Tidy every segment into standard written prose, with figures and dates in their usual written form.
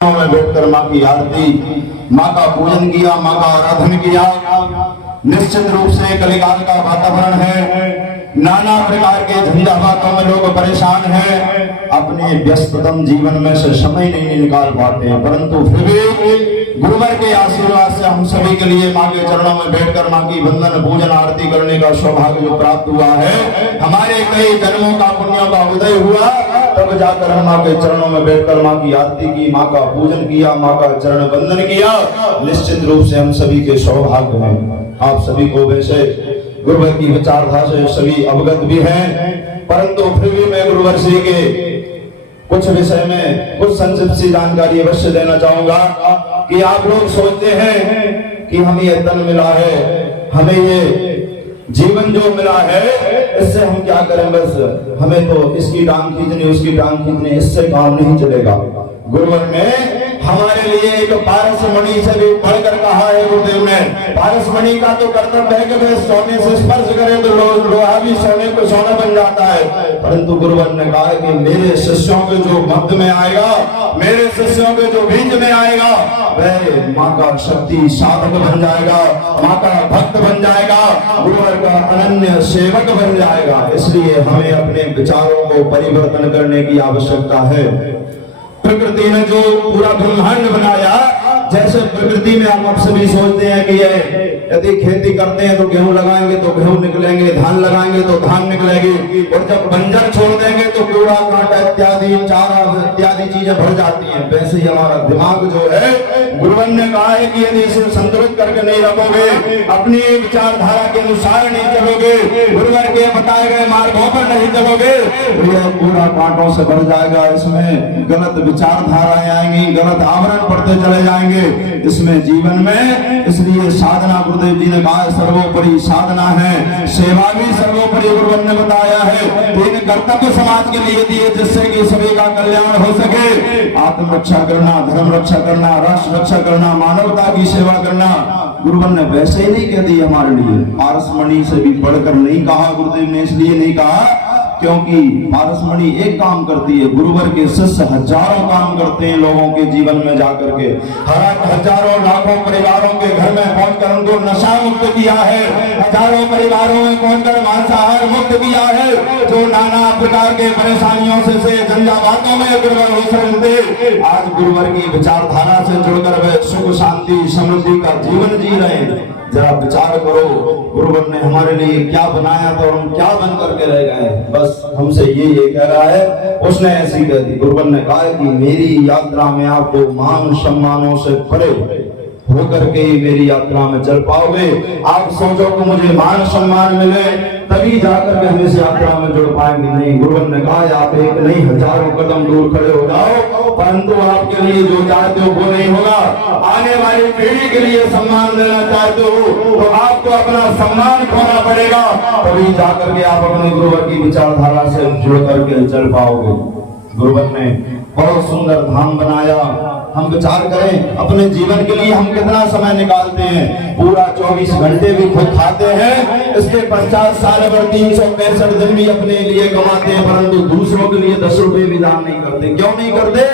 में बैठकर माँ की आरती, माँ का पूजन किया, माँ का आराधन किया। निश्चित रूप से कलिकाल का वातावरण है, नाना प्रकार के झंझावातों में लोग परेशान हैं, अपने व्यस्ततम जीवन में से समय नहीं निकाल पाते, परंतु फिर भी गुरुवर के आशीर्वाद से हम सभी के लिए माँ के चरणों में बैठकर माँ की वंदन पूजन आरती करने का सौभाग्य जो प्राप्त हुआ है, हमारे कई जन्मों का पुण्यों का उदय हुआ, तब जाकर हम माँ के चरणों में बैठकर माँ की आरती की, माँ का पूजन किया, माँ का चरण वंदन किया। निश्चित रूप से हम सभी के सौभाग्य हैं। आप सभी को वैसे गुरुवर की विचारधारा से सभी अवगत भी हैं, परंतु फिर भी मैं गुरुवर श्री के कुछ विषय में कुछ संक्षिप्त सी जानकारी अवश्य देना चाहूंगा कि आप लोग सोचते हैं कि हमें यह तन मिला है, हमें ये जीवन जो मिला है, इससे हम क्या करें, बस हमें तो इसकी टांग खींचनी, उसकी टांग खींचनी, इससे काम नहीं चलेगा। गुरुवर ने हमारे लिए एक पारसमणि से भी पढ़कर कहा है, गुरुदेव ने पारसमणि का तो कर्तव्य है कि वह सोने से स्पर्श करे तो लोहा भी सोने को सोना बन जाता है, परंतु गुरुवर ने कहा कि मेरे शिष्यों के जो मध्य में आएगा, मेरे शिष्यों के जो बीच में आएगा, वह माँ का शक्ति साधक बन जाएगा, माँ का भक्त बन जाएगा, गुरुवर का अनन्य सेवक बन जाएगा। इसलिए हमें अपने विचारों को परिवर्तन करने की आवश्यकता है। प्रकृति ने जो पूरा ब्रह्मांड बनाया, जैसे प्रकृति में हम सभी सोचते हैं कि ये यदि खेती करते हैं तो गेहूं लगाएंगे तो गेहूं निकलेंगे, धान लगाएंगे तो धान निकलेगी, और जब बंजर छोड़ देंगे तो कूड़ा कांटा इत्यादि चारा इत्यादि चीजें भर जाती हैं। वैसे ही हमारा दिमाग जो है, गुरुवर ने कहा है कि यदि इसे संतुलित करके नहीं रखोगे, अपनी विचारधारा के अनुसार नहीं चलोगे, गुरुवर के बताए गए मार्गों पर नहीं चलोगे, तो यह कूड़ा कांटों से भर जाएगा, इसमें गलत विचारधाराएं आएंगी, गलत आवरण पड़ते चले जाएंगे इसमें जीवन में। इसलिए साधना, गुरुदेव जी ने कहा सर्वोपरि साधना है, सेवा भी सर्वोपरि गुरुवर ने बताया है। तीन कर्तव्य समाज के लिए दिए जिससे कि सभी का कल्याण हो सके, आत्म रक्षा करना, धर्म रक्षा करना, राष्ट्र रक्षा करना, मानवता की सेवा करना। गुरुवर ने वैसे ही नहीं कह दी हमारे लिए, पारसमणि से भी पढ़कर नहीं कहा गुरुदेव ने, इसलिए नहीं कहा क्योंकि पारसमणि एक काम करती है, गुरुवर के शिष्य हजारों काम करते हैं लोगों के जीवन में जाकर के, हजारों लाखों परिवारों के घर में पहुंचकर उनको नशा मुक्त किया है, हजारों परिवारों में पहुंचकर मांसाहार मुक्त किया है, जो नाना प्रकार के परेशानियों से झंझावातों में गुरुवर हो सकते, आज गुरुवर की विचारधारा से जुड़कर वे सुख शांति समृद्धि का जीवन जी रहे हैं। जरा विचार करो, गुरुवर ने हमारे लिए क्या बनाया था और हम क्या बन करके रह गए। बस हमसे ये कह रहा है, उसने ऐसी कह दी। गुरुवर ने कहा कि मेरी यात्रा में आपको मान सम्मानों से परे होकर के ही मेरी यात्रा में चल पाओगे। आप सोचो कि मुझे मान सम्मान मिले तभी जाकर के हम इस यात्रा में जुड़ पाएंगे, नहीं। गुरुवर ने कहा आप एक नहीं हजारों कदम दूर खड़े हो जाओ, परंतु आपके लिए जो चाहते हो वो नहीं होगा। आने वाली पीढ़ी के लिए सम्मान देना चाहते हो तो आपको अपना सम्मान खोना पड़ेगा, तभी जाकर के आप अपने गुरुवर की विचारधारा से जुड़ करके चल पाओगे। गुरुवर ने बहुत सुंदर धाम बनाया। हम विचार करें अपने जीवन के लिए हम कितना समय निकालते हैं, पूरा 24 घंटे भी खुद खाते हैं, इसके पश्चात साल भर 365 दिन भी अपने लिए कमाते हैं, परंतु दूसरों के लिए 10 रुपए भी दान नहीं करते। क्यों नहीं करते?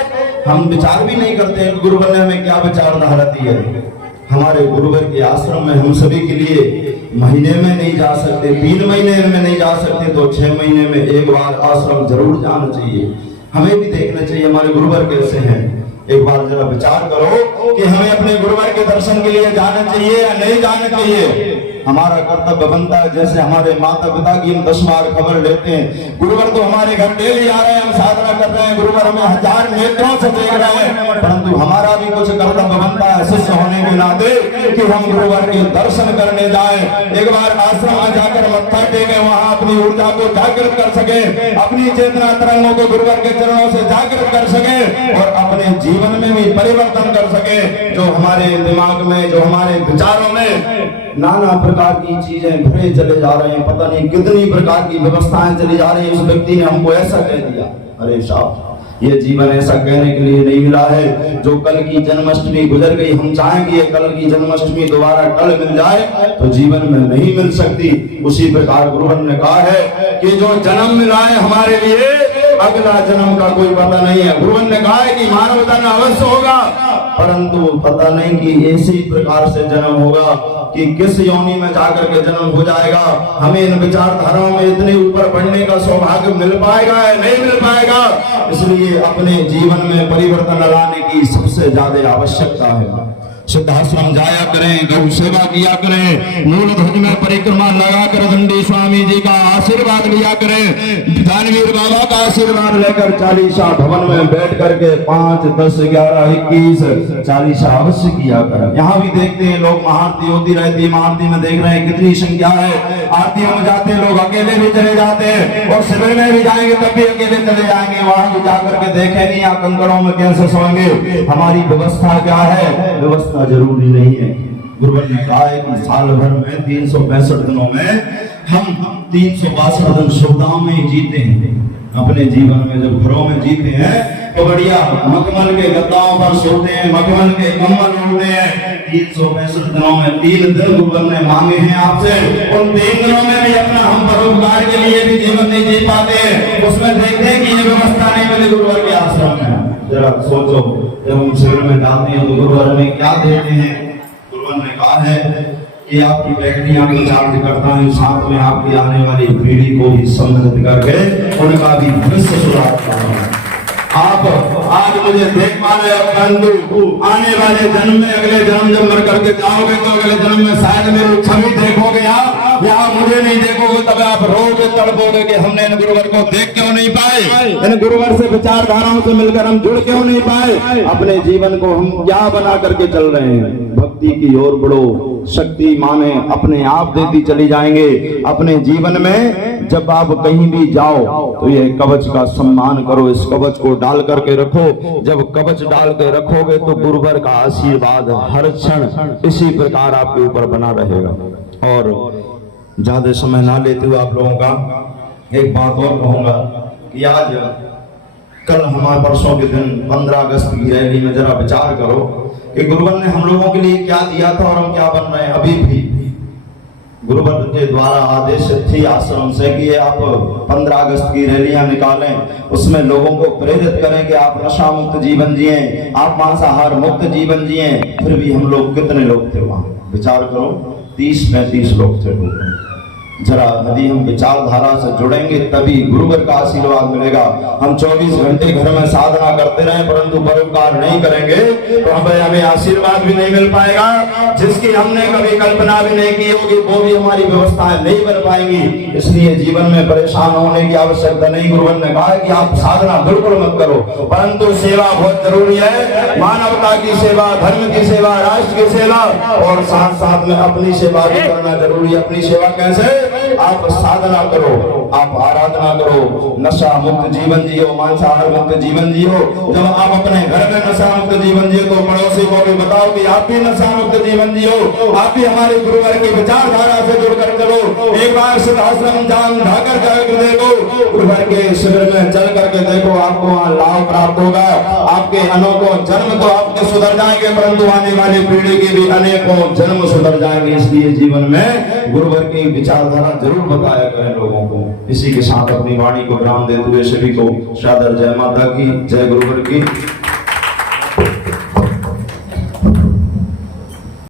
हम विचार भी नहीं करते गुरुवर ने हमें क्या विचारधारा दी है। हमारे गुरुवर के आश्रम में हम सभी के लिए महीने में नहीं जा सकते, 3 महीने में नहीं जा सकते, तो 6 महीने में एक बार आश्रम जरूर जाना चाहिए। हमें भी देखना चाहिए हमारे गुरुवर कैसे हैं। एक बार जरा विचार करो कि हमें अपने गुरुवर के दर्शन के लिए जाना चाहिए या नहीं जाना चाहिए। हमारा कर्तव्य बनता है, जैसे हमारे माता पिता की हम 10 बार खबर लेते हैं, गुरुवर तो हमारे घर डेली आ रहे हैं, हम साधना कर रहे हैं, गुरुवर हमें 1000 नेत्रों से देख रहे हैं, परंतु हमारा भी कुछ कर्तव्य बनता है शिष्य होने के नाते कि हम गुरुवर के दर्शन करने जाए। एक बार आश्रम में जाकर मत्था टेके, वहां अपनी ऊर्जा को जागृत कर सके, अपनी चेतना तरंगों को गुरुवर के चरणों से जागृत कर सके और अपने जीवन में भी परिवर्तन कर सके। जो हमारे दिमाग में, जो हमारे विचारों में नाना प्रकार की चीजें भरे चले जा रहे हैं, पता नहीं कितनी प्रकार की व्यवस्थाएं चली जा रही है। उस व्यक्ति ने हमको ऐसा कह दिया, अरे साहब ये जीवन ऐसा कहने के लिए नहीं मिला है। जो कल की जन्माष्टमी गुजर गई, हम चाहेंगे कल की जन्माष्टमी दोबारा कल मिल जाए तो जीवन में नहीं मिल सकती। उसी प्रकार गुरुवर ने कहा है कि जो जन्म मिला है हमारे लिए अगला जन्म का कोई पता नहीं है। गुरुवन ने कहा है कि मानव जन्म अवश्य होगा, परंतु पता नहीं कि इसी प्रकार से जन्म होगा कि किस योनि में जाकर के जन्म हो जाएगा। हमें इन विचारधाराओं में इतने ऊपर बढ़ने का सौभाग्य मिल पाएगा या नहीं मिल पाएगा। इसलिए अपने जीवन में परिवर्तन लाने की सबसे ज्यादा आवश्यकता है। सिद्धाश्रम जाया करें, गौ सेवा किया करें, मूल ध्वज में परिक्रमा लगाकर दंडी स्वामी जी का आशीर्वाद लिया करें, दानवीर बाबा का आशीर्वाद लेकर चालीसा भवन में बैठ करके 5, 10, 11, 21 चालीसा अवश्य किया करें। यहाँ भी देखते हैं लोग महाआरती होती रहती है, महाआरती में देख रहे हैं कितनी संख्या है। आरतियों में जाते हैं लोग अकेले भी चले जाते हैं और शिविर में भी जाएंगे तब भी अकेले चले जाएंगे। वहां भी जाकर के देखेंगे यहाँ कंकड़ों में कैसे सोएंगे। हमारी व्यवस्था क्या है? व्यवस्था जरूरी नहीं है। गुरुवर ने कहा है कि साल भर में 365 दिनों में हम 362 दिन सुविधाओं में जीते हैं। अपने जीवन में जब घरों में जीते हैं तो बढ़िया मखमल के गद्दाओं पर सोते हैं, मखमल के कंबल ओढ़ते हैं। 365 दिनों में 3 दिन गुरुवर ने मांगे हैं आपसे। उन 3 दिनों में भी अपना हम परोपकार के लिए भी जीवन नहीं जी पाते, उसमें देखते हैं कि ये व्यवस्था नहीं मिली गुरुवर के आश्रम में। जरा सोचो, जब हम शिविर में जाते हैं तो गुरुवर हमें क्या देते हैं? गुरुवर ने कहा है कि आपकी बैटरियां भी चार्ज करता है, साथ में आपकी आने वाली पीढ़ी को भी सम्मिलित करके उनका भी भविष्य सुधारता है। आप आज मुझे देख पा रहे हो, परंतु आने वाले जन्म में, अगले जन्म जब मर करके जाओगे तो अगले जन्म में शायद मेरी छवि देखोगे आप, या मुझे नहीं देखोगे, तब आप रोगे तड़पोगे कि हमने इन गुरुवर को देख क्यों नहीं पाए, इन गुरुवर से विचारधाराओं से मिलकर हम जुड़ क्यों नहीं पाए। अपने जीवन को हम क्या बना करके चल रहे हैं? भक्ति की ओर बढ़ो, शक्ति माने अपने आप देती चली जाएंगे। अपने जीवन में जब आप कहीं भी जाओ तो ये कवच का सम्मान करो, इस कवच को डाल करके रखो। जब कवच डाल के रखोगे तो गुरुवर का आशीर्वाद हर क्षण इसी प्रकार आपके ऊपर बना रहेगा। और ज्यादा समय ना लेते हुए आप लोगों का एक बात और कहूंगा कि आज कल हमारे परसों के दिन 15 अगस्त की रैली में जरा विचार करो कि गुरुवर ने हम लोगों के लिए क्या दिया था और हम क्या बन रहे हैं। अभी भी गुरुवर के द्वारा आदेश थी आश्रम से कि आप 15 अगस्त की रैलियां निकालें, उसमें लोगों को प्रेरित करें कि आप नशा मुक्त जीवन जिए, आप मांसाहार मुक्त जीवन जिए। फिर भी हम लोग कितने लोग थे वहां? विचार करो, 30-35 लोग थे। जरा यदि हम विचारधारा से जुड़ेंगे तभी गुरुवर का आशीर्वाद मिलेगा। हम 24 घंटे घर में साधना करते रहे परंतु परोपकार नहीं करेंगे तो हमें आशीर्वाद भी नहीं मिल पाएगा। जिसकी हमने कभी कल्पना भी नहीं की होगी वो भी हमारी व्यवस्थाएं नहीं बन पाएंगी। इसलिए जीवन में परेशान होने की आवश्यकता नहीं। गुरुवर ने कहा कि आप साधना बिल्कुल मत करो, परंतु सेवा बहुत जरूरी है। मानवता की सेवा, धर्म की सेवा, राष्ट्र की सेवा और साथ साथ में अपनी सेवा भी करना जरूरी है। अपनी सेवा कैसे? आप साधना करो, आप आराधना करो, नशा मुक्त जीवन जियो, मांसाहार मुक्त जीवन जियो। जब आप अपने घर में नशा मुक्त जीवन जियो तो पड़ोसी को भी बताओ कि आप भी नशा मुक्त जीवन जियो, आप भी हमारे गुरुवर की विचारधारा से जुड़कर चलो। एक बार सिद्धाश्रम जान ढाकर जाकर देखो, गुरुवर के शिविर में चल करके देखो, आपको वहाँ लाभ प्राप्त होगा। आपके अनेकों जन्म तो आपके सुधर जाएंगे परंतु आने वाली पीढ़ी के भी अनेकों जन्म सुधर जाएंगे। इसलिए जीवन में गुरुवर की विचारधारा जरूर बताया करें लोगों को। इसी के साथ अपनी वाणी को विराम देते हुए सभी को सादर जय माता की, जय गुरुवर की।